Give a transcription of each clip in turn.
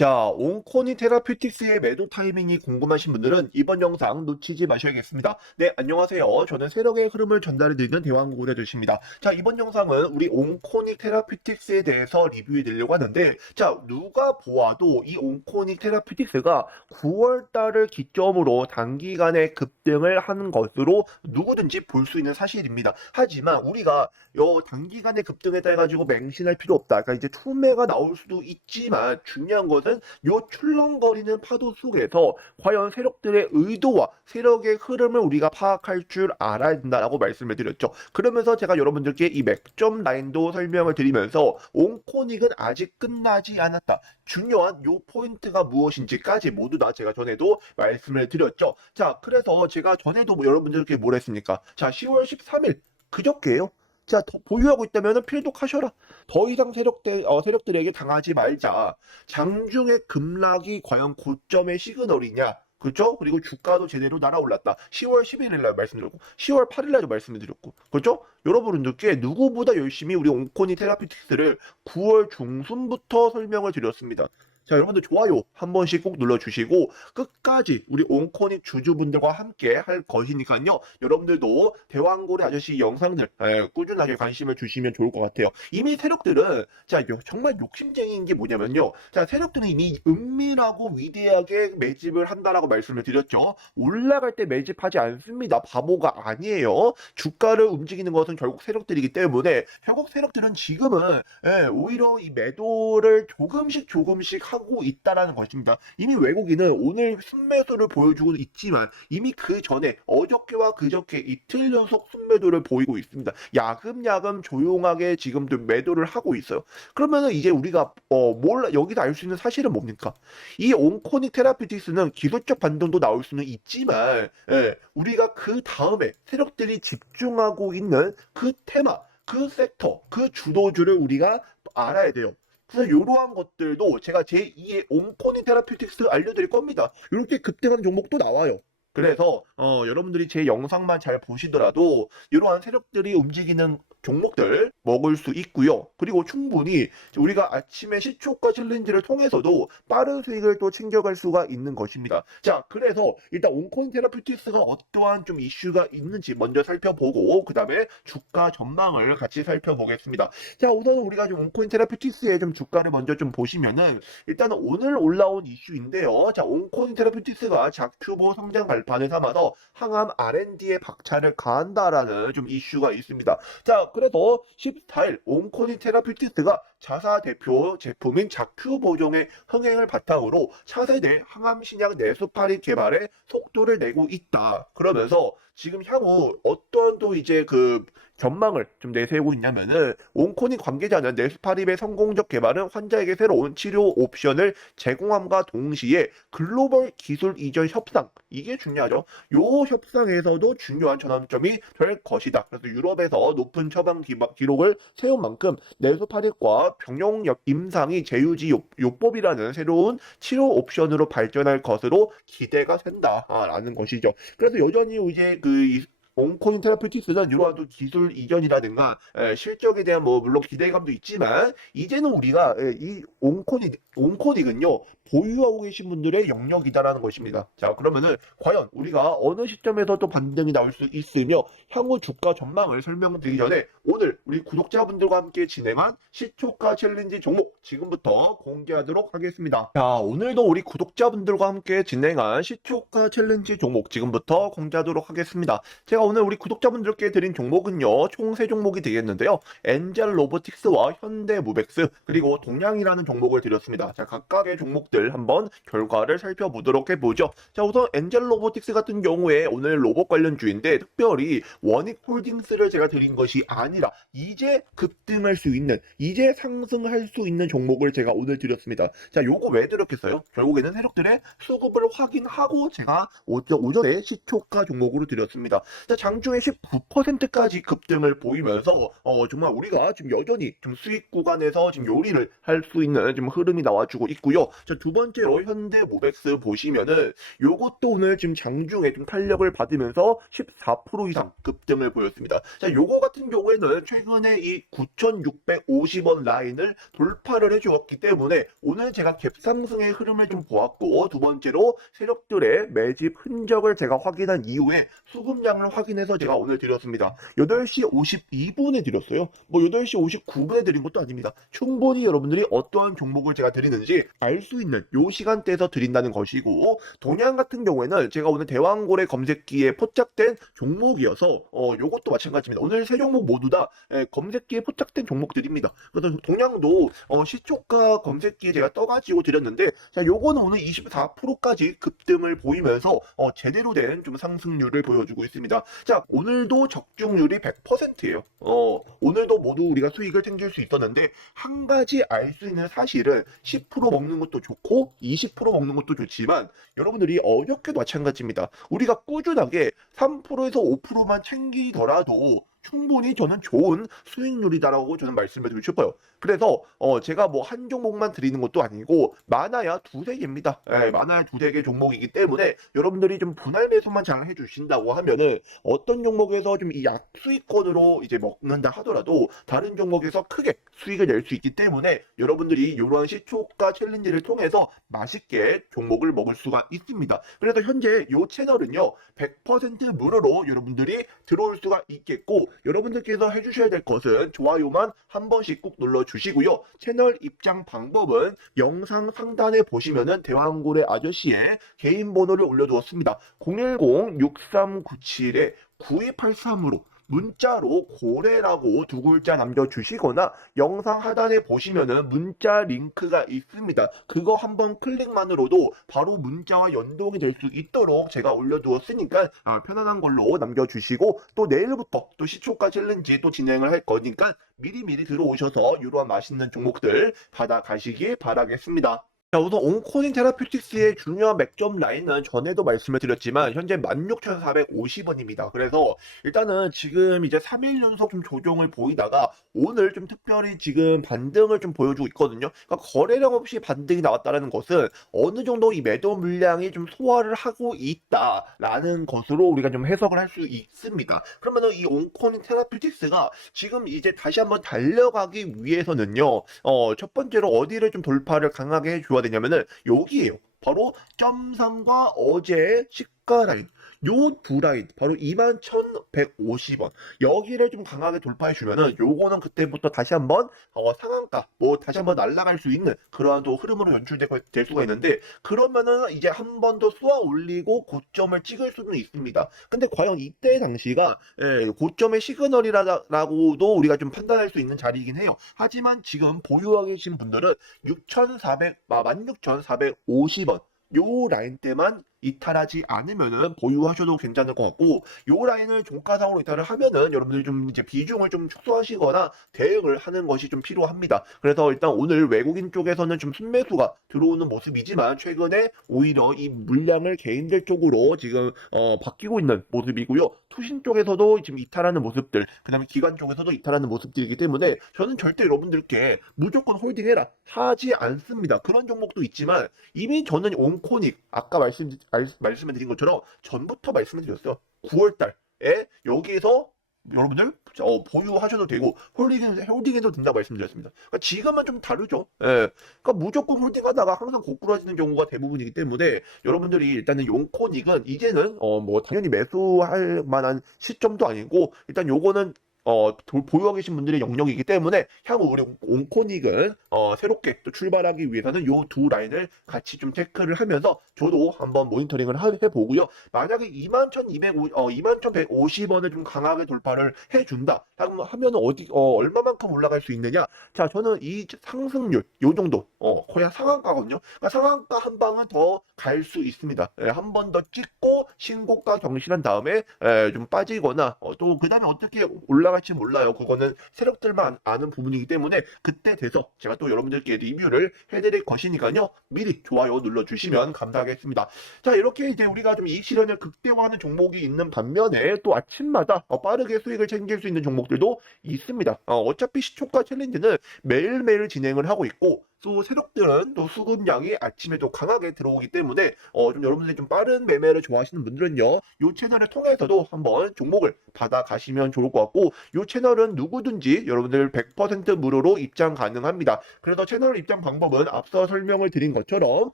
자, 온코니 테라퓨틱스의 매도 타이밍이 궁금하신 분들은 이번 영상 놓치지 마셔야겠습니다. 네, 안녕하세요. 저는 세력의 흐름을 전달해드리는 대왕고대 주십니다. 자, 이번 영상은 우리 온코닉 테라퓨틱스에 대해서 리뷰해 드리려고 하는데, 자, 누가 보아도 이 온코닉 테라퓨틱스가 9월달을 기점으로 단기간에 급등을 하는 것으로 누구든지 볼 수 있는 사실입니다. 하지만 우리가 요 단기간에 급등했다 해가지고 맹신할 필요 없다. 그러니까 이제 투매가 나올 수도 있지만 중요한 것은 요 출렁거리는 파도 속에서 과연 세력들의 의도와 세력의 흐름을 우리가 파악할 줄 알아야 된다라고 말씀을 드렸죠. 그러면서 제가 여러분들께 이 맥점 라인도 설명을 드리면서 온코닉은 아직 끝나지 않았다. 중요한 요 포인트가 무엇인지까지 모두 다 제가 전에도 말씀을 드렸죠. 자, 그래서 제가 전에도 뭐 여러분들께 뭘 했습니까? 자, 10월 13일 그저께예요. 자, 더 보유하고 있다면 필독하셔라. 더 이상 세력들, 어, 세력들에게 당하지 말자. 장중의 급락이 과연 고점의 시그널이냐? 그렇죠? 그리고 주가도 제대로 날아올랐다. 10월 11일 날 말씀드렸고, 10월 8일 날도 말씀을 드렸고, 그렇죠? 여러분들께 누구보다 열심히 우리 온코니 테라피틱스를 9월 중순부터 설명을 드렸습니다. 자, 여러분들 좋아요 한 번씩 꼭 눌러주시고 끝까지 우리 온코닉 주주분들과 함께 할 것이니까요. 여러분들도 대왕고래 아저씨 영상들 에, 꾸준하게 관심을 주시면 좋을 것 같아요. 이미 세력들은 자 요- 정말 욕심쟁이인 게 뭐냐면요. 자 세력들은 이미 은밀하고 위대하게 매집을 한다라고 말씀을 드렸죠. 올라갈 때 매집하지 않습니다. 바보가 아니에요. 주가를 움직이는 것은 결국 세력들이기 때문에 결국 세력들은 지금은 예, 오히려 이 매도를 조금씩 조금씩 하고 있다라는 것입니다. 이미 외국인은 오늘 순매도를 보여주고 있지만 이미 그 전에 어저께와 그저께 이틀 연속 순매도를 보이고 있습니다. 야금야금 조용하게 지금도 매도를 하고 있어요. 그러면은 이제 우리가 어, 뭘 여기서 알 수 있는 사실은 뭡니까? 이 온코닉 테라피틱스는 기술적 반등도 나올 수는 있지만 예, 우리가 그 다음에 세력들이 집중하고 있는 그 테마, 그 섹터, 그 주도주를 우리가 알아야 돼요. 그래서 이러한 것들도 제가 제2의 온코니 테라피틱스 알려드릴 겁니다. 이렇게 급등하는 종목도 나와요. 그래서 어, 여러분들이 제 영상만 잘 보시더라도 이러한 세력들이 움직이는 종목들 먹을 수 있고요. 그리고 충분히 우리가 아침에 시초가 챌린지를 통해서도 빠른 수익을 또 챙겨갈 수가 있는 것입니다. 자, 그래서 일단 온코인 테라피틱스가 어떠한 좀 이슈가 있는지 먼저 살펴보고 그 다음에 주가 전망을 같이 살펴보겠습니다. 자, 우선 우리가 좀 온코인 테라피틱스의 좀 주가를 먼저 좀 보시면은 일단은 오늘 올라온 이슈인데요. 자, 온코인 테라피틱스가 작튜버 성장 발판을 삼아서 항암 R&D에 박차를 가한다라는 좀 이슈가 있습니다. 자, 그래서 14일 온코니 테라피틱스가 자사 대표 제품인 자큐 보종의 흥행을 바탕으로 차세대 항암 신약 네스파리 개발에 속도를 내고 있다. 그러면서 지금 향후 어떤 또 이제 그 전망을 좀 내세우고 있냐면은 온코니 관계자는 네스파립의 성공적 개발은 환자에게 새로운 치료 옵션을 제공함과 동시에 글로벌 기술 이전 협상 이게 중요하죠. 요 협상에서도 중요한 전환점이 될 것이다. 그래서 유럽에서 높은 처방 기록을 세운 만큼 네스파립과 병용력 임상이 제유지 요, 요법이라는 새로운 치료 옵션으로 발전할 것으로 기대가 된다라는 것이죠. 그래서 여전히 이제 그 이- 온코인 테라피틱스는 이러한 또 기술 이전이라든가 에, 실적에 대한 뭐 물론 기대감도 있지만 이제는 우리가 에, 이 온코닉 온코닉은요 보유하고 계신 분들의 영역이다라는 것입니다. 자 그러면은 과연 우리가 어느 시점에서 또 반등이 나올 수 있으며 향후 주가 전망을 설명드리기 전에 오늘 우리 구독자분들과 함께 진행한 시초가 챌린지 종목 지금부터 공개하도록 하겠습니다. 자 오늘도 우리 구독자분들과 함께 진행한 시초가 챌린지 종목 지금부터 공개하도록 하겠습니다. 제가 오늘 우리 구독자분들께 드린 종목은요, 총 세 종목이 되겠는데요. 엔젤 로보틱스와 현대무백스, 그리고 동양이라는 종목을 드렸습니다. 자, 각각의 종목들 한번 결과를 살펴보도록 해보죠. 자, 우선 엔젤 로보틱스 같은 경우에 오늘 로봇 관련주인데, 특별히 원익 홀딩스를 제가 드린 것이 아니라, 이제 급등할 수 있는, 이제 상승할 수 있는 종목을 제가 오늘 드렸습니다. 자, 요거 왜 드렸겠어요? 결국에는 세력들의 수급을 확인하고 제가 오전- 오전에 시초가 종목으로 드렸습니다. 자, 장중에 19%까지 급등을 보이면서 어, 정말 우리가 지금 여전히 좀 수익 구간에서 지금 요리를 할 수 있는 지금 흐름이 나와주고 있고요. 자, 두 번째로 현대 모백스 보시면은 요것도 오늘 지금 장중에 좀 탄력을 받으면서 14% 이상 급등을 보였습니다. 자, 요거 같은 경우에는 최근에 이 9,650원 라인을 돌파를 해주었기 때문에 오늘 제가 갭상승의 흐름을 좀 보았고 두 번째로 세력들의 매집 흔적을 제가 확인한 이후에 수급량을 확인해서 제가 오늘 드렸습니다. 8시 52분에 드렸어요. 뭐 8시 59분에 드린 것도 아닙니다. 충분히 여러분들이 어떠한 종목을 제가 드리는지 알 수 있는 요 시간대에서 드린다는 것이고 동양 같은 경우에는 제가 오늘 대왕고래 검색기에 포착된 종목이어서 어 요것도 마찬가지입니다. 오늘 세 종목 모두 다 예, 검색기에 포착된 종목들입니다. 그래서 동양도 어, 시초가 검색기에 제가 떠가지고 드렸는데 자 요거는 오늘 24%까지 급등을 보이면서 어, 제대로 된 좀 상승률을 보여주고 있습니다. 자 오늘도 적중률이 100%예요. 어 오늘도 모두 우리가 수익을 챙길 수 있었는데 한 가지 알 수 있는 사실은 10% 먹는 것도 좋고 20% 먹는 것도 좋지만 여러분들이 어렵게도 마찬가지입니다. 우리가 꾸준하게 3%에서 5%만 챙기더라도 충분히 저는 좋은 수익률이다라고 저는 말씀을 드리고 싶어요. 그래서 어 제가 뭐 한 종목만 드리는 것도 아니고 많아야 두세 개입니다. 예, 많아야 두세 개 종목이기 때문에 여러분들이 좀 분할 매수만 잘 해주신다고 하면은 어떤 종목에서 좀 이 약수익권으로 이제 먹는다 하더라도 다른 종목에서 크게 수익을 낼 수 있기 때문에 여러분들이 이러한 시초가 챌린지를 통해서 맛있게 종목을 먹을 수가 있습니다. 그래서 현재 이 채널은요 100% 무료로 여러분들이 들어올 수가 있겠고 여러분들께서 해주셔야 될 것은 좋아요만 한 번씩 꼭 눌러주시고요. 채널 입장 방법은 영상 상단에 보시면은 대왕고래 아저씨의 개인 번호를 올려두었습니다. 010-6397에 9283으로 문자로 고래라고 두 글자 남겨주시거나 영상 하단에 보시면은 문자 링크가 있습니다. 그거 한번 클릭만으로도 바로 문자와 연동이 될 수 있도록 제가 올려두었으니까 아, 편안한 걸로 남겨주시고 또 내일부터 또 시초가 챌린지 또 진행을 할 거니까 미리미리 들어오셔서 이러한 맛있는 종목들 받아가시기 바라겠습니다. 자, 우선 온코닝 테라퓨틱스의 중요한 맥점 라인은 전에도 말씀을 드렸지만 현재 16,450원입니다. 그래서 일단은 지금 이제 3일 연속 좀 조정을 보이다가 오늘 좀 특별히 지금 반등을 좀 보여주고 있거든요. 그러니까 거래량 없이 반등이 나왔다는 것은 어느 정도 이 매도 물량이 좀 소화를 하고 있다라는 것으로 우리가 좀 해석을 할 수 있습니다. 그러면은 이 온코닝 테라퓨틱스가 지금 이제 다시 한번 달려가기 위해서는요. 어, 첫 번째로 어디를 좀 돌파를 강하게 해줘야 되냐면은 여기에요. 바로 점상과 어제의 시가 라인. 요두 라인 바로 21,150원 여기를 좀 강하게 돌파해 주면은 요거는 그때부터 다시 한번 어, 상한가 뭐 다시 한번 날아갈 수 있는 그러한 또 흐름으로 연출될 될 수가 있는데 그러면은 이제 한 번 더 쏘아 올리고 고점을 찍을 수는 있습니다. 근데 과연 이때 당시가 예, 고점의 시그널이라고도 우리가 좀 판단할 수 있는 자리이긴 해요. 하지만 지금 보유하고 계신 분들은 6,400, 16,450원 요 라인 때만 이탈하지 않으면은 보유하셔도 괜찮을 것 같고 요 라인을 종가상으로 이탈을 하면은 여러분들이 좀 이제 비중을 좀 축소하시거나 대응을 하는 것이 좀 필요합니다. 그래서 일단 오늘 외국인 쪽에서는 좀 순매수가 들어오는 모습이지만 최근에 오히려 이 물량을 개인들 쪽으로 지금 어, 바뀌고 있는 모습이고요. 투신 쪽에서도 지금 이탈하는 모습들, 그다음에 기관 쪽에서도 이탈하는 모습들이기 때문에 저는 절대 여러분들께 무조건 홀딩해라 하지 않습니다. 그런 종목도 있지만 이미 저는 온코닉 아까 말씀 말, 말씀을 드린 것처럼 전부터 말씀을 드렸어요. 9월 달에 여기에서 여러분들 어, 보유하셔도 되고 홀딩 홀딩해도 된다고 말씀드렸습니다. 그러니까 지금은 좀 다르죠. 예. 그러니까 무조건 홀딩하다가 항상 고꾸라지는 경우가 대부분이기 때문에 여러분들이 일단은 용코닉은 이제는 어 뭐 당연히 매수할 만한 시점도 아니고 일단 요거는 어, 도- 보유하고 계신 분들의 영역이기 때문에 향후 우리 온코닉은 어, 새롭게 또 출발하기 위해서는 요두 라인을 같이 좀 체크를 하면서 저도 한번 모니터링을 하- 해보고요. 만약에 21,250, 어, 21,150원을 좀 강하게 돌파를 해준다. 하면 어디, 어, 얼마만큼 올라갈 수 있느냐? 자, 저는 이 상승률, 요 정도, 어, 거의 한 상한가거든요. 그러니까 상한가 한 방은 더 갈 수 있습니다. 한번 더 찍고 신고가 경신한 다음에 에, 좀 빠지거나 어, 또그 다음에 어떻게 올라 올라갈지 몰라요. 그거는 세력들만 아는 부분이기 때문에 그때 돼서 제가 또 여러분들께 리뷰를 해드릴 것이니까요. 미리 좋아요 눌러주시면 감사하겠습니다. 자, 이렇게 이제 우리가 좀 이 실현을 극대화하는 종목이 있는 반면에 또 아침마다 어, 빠르게 수익을 챙길 수 있는 종목들도 있습니다. 어, 차피 시초가 챌린지는 매일매일 진행을 하고 있고 또 세력들은 또 수급량이 아침에도 강하게 들어오기 때문에 어, 좀 여러분들이 좀 빠른 매매를 좋아하시는 분들은요. 이 채널을 통해서도 한번 종목을 받아 가시면 좋을 것 같고 이 채널은 누구든지 여러분들 100% 무료로 입장 가능합니다. 그래서 채널 입장 방법은 앞서 설명을 드린 것처럼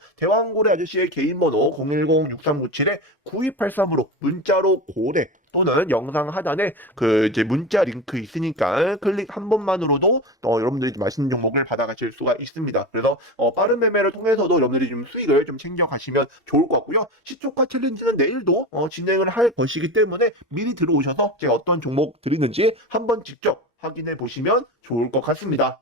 대왕고래 아저씨의 개인 번호 010-6397-9283으로 문자로 고래 또는 영상 하단에 그 이제 문자 링크 있으니까 클릭 한 번만으로도 어, 여러분들이 좀 맛있는 종목을 받아가실 수가 있습니다. 그래서 어, 빠른 매매를 통해서도 여러분들이 좀 수익을 좀 챙겨 가시면 좋을 것 같고요. 시초가 챌린지는 내일도 어, 진행을 할 것이기 때문에 미리 들어오셔서 제가 어떤 종목 드리는지 한번 직접 확인해 보시면 좋을 것 같습니다.